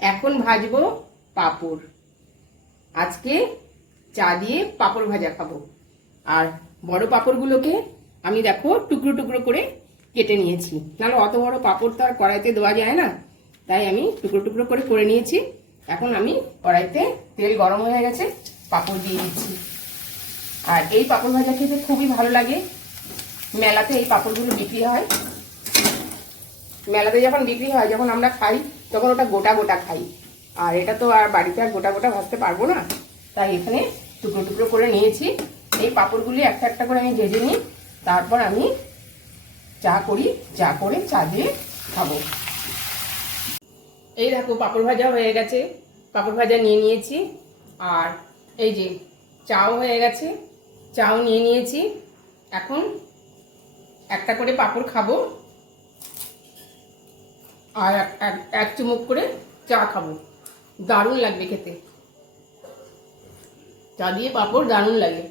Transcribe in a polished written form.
এখন ভাজবো পাঁপড়। আজকে চা দিয়ে পাঁপড় ভাজা খাবো। আর বড় পাঁপড়গুলোকে আমি দেখো টুকরো টুকরো করে কেটে নিয়েছি, নাহলে অত বড় পাঁপড় তো আর কড়াইতে দেওয়া যায় না, তাই আমি টুকরো টুকরো করে নিয়েছি। এখন আমি কড়াইতে তেল গরম হয়ে গেছে, পাঁপড় দিয়ে দিচ্ছি। আর এই পাঁপড় ভাজা খেতে খুবই ভালো লাগে। মেলাতে এই পাঁপড়গুলো বিক্রি হয়। মেলাতে যখন বিক্রি হয়, যখন আমরা খাই তখন ওটা গোটা গোটা খাই। আর এটা তো আর বাড়িতে আর গোটা গোটা ভাজতে পারবো না, তাই এখানে টুকরো টুকরো করে নিয়েছি। এই পাঁপড়গুলি একটা একটা করে আমি ভেজে নিই, তারপর আমি চা করি, চা করে চা দিয়ে খাবো। এই দেখো পাঁপড় ভাজা হয়ে গেছে, পাঁপড় ভাজা নিয়ে নিয়েছি। আর এই যে চাও হয়ে গেছে, চাও নিয়ে নিয়েছি। এখন একটা করে পাঁপড় খাবো আর এক চুমুক করে চা খাবো। দারুণ লাগবে খেতে, চা দিয়ে পাঁপড় দারুণ লাগে।